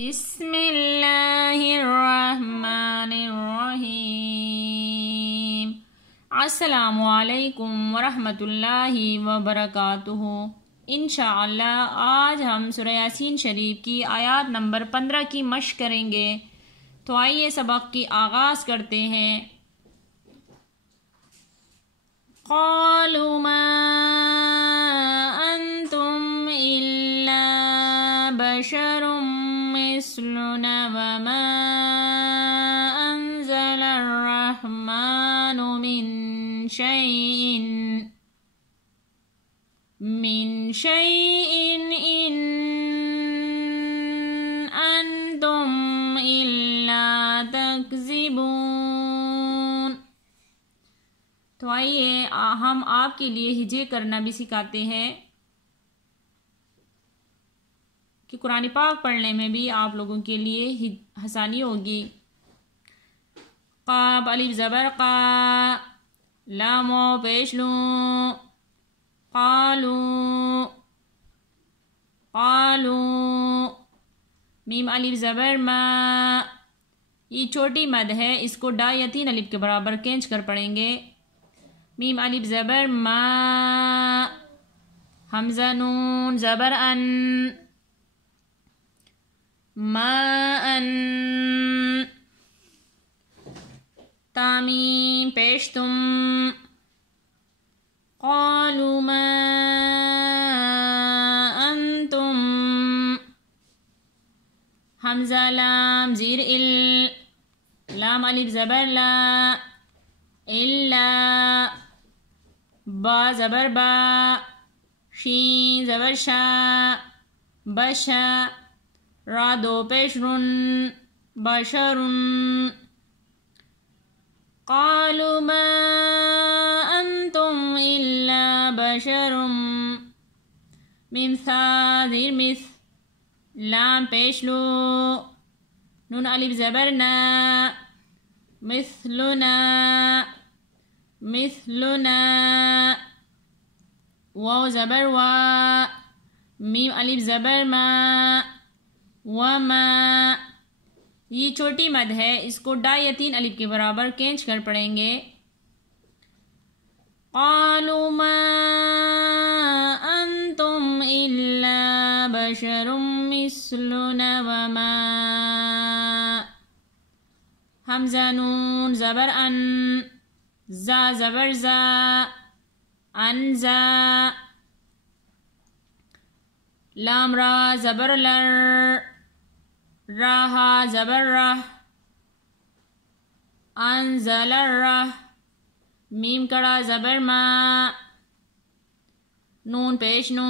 بسم اللہ الرحمن الرحیم۔ السلام علیکم ورحمۃ اللہ وبرکاتہ۔ انشاءاللہ آج ہم سورہ یاسین شریف کی آیات نمبر 15 کی مشق کریں گے، تو آئیے سبق کی آغاز کرتے ہیں۔ قالوا ما انتم الا بشر مثلنا وما انزل الرحمن من شيء إن أنتم إلا تكذبون۔ تو آئیے ہم آپ کے لیے ہجے کرنا بھی سکھاتے ہیں کہ قرآن پاک پڑھنے میں بھی آپ لوگوں کے لیے آسانی ہوگی۔ قاف الف زبر قا، لام و پیش لوں، قالوا میم الف زبر ما، یہ چھوٹی مد ہے، اس کو ڈا یا تین الف کے برابر کھینچ کر پڑھیں گے۔ میم الف زبر ما، حمزہ نون زبر ان، ما ان، تامیم پیش تم، قالوا ما انتم، حمزہ لام زیر ال، لام الف زبر لا، الا، با زبر با، شین زبر شا، بشا، را دو پیش رن، بشرن۔ قالوا ما انتم الا بشر مثا زیر مث، لام پیش لو، نون الف زبر نا، مثلنا، واو زبر وا، میم الف زبر ما، وما، یہ چھوٹی مد ہے، اس کو ڈا یا تین الف کے برابر کھینچ کر پڑھیں گے۔ قالوا ما انتم الا بشر مثلنا وما، حمزہ نون زبر ان، زا زبر زا، انزا، لام را زبر لر، راہا زبر رہ، انزل الرہ، میم کڑا زبر ما، نون پیش نو،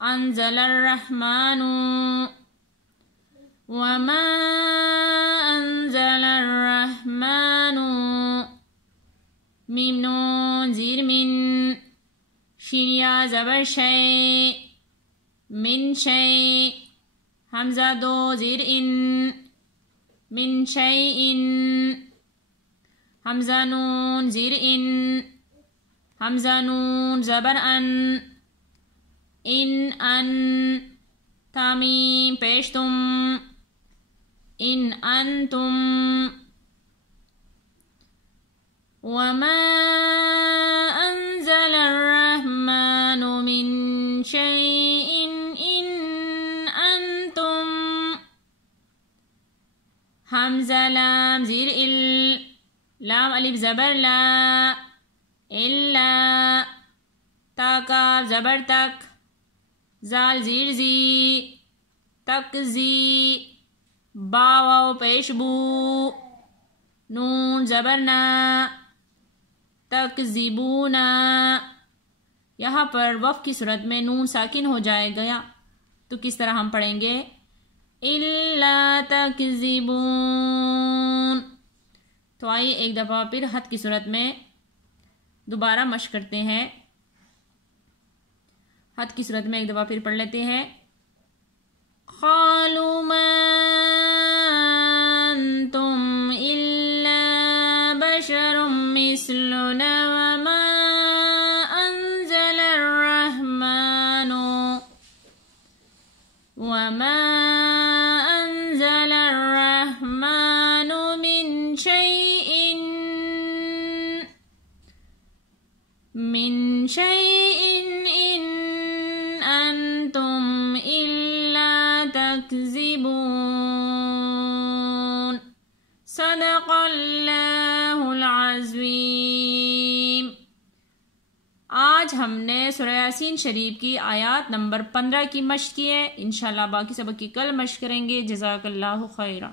انزل الرحمن، وما انزل الرحمن، میم نون زیر من، شینیا زبر شے، من شے، حمزہ دو زیر ان، من شیئن، حمزہ نون زیر ان، حمزہ نون زبر ان تامیم پیش تم، ان انتم، وما انزل الرحمن من شيء إن أنتم، حمزہ لام زیر ال، لام الف زبر لا، الا، تا کاف زبر تک، زال زیر زی، تک زی، با واو پیش بو، نون زبر نا، تکذبونا۔ یہاں پر وقف کی صورت میں نون ساکن ہو جائے گا، تو کس طرح ہم پڑھیں گے؟ الا تکذبون۔ تو آئیے ایک دفعہ پھر حد کی صورت میں دوبارہ مشق کرتے ہیں۔ حد کی صورت میں ایک دفعہ پھر پڑھ لیتے ہیں۔ قالوا ما انتم الا بشر مثلنا وما انزل الرحمن وما أنزل الرحمن من شيء إن أنتم إلا تكذبون صدق اللہ العظیم۔ آج ہم نے سورہ یاسین شریف کی آیات نمبر 15 کی مشق کی ہے، انشاءاللہ باقی سبق کی کل مشق کریں گے۔ جزاک اللہ خیرہ۔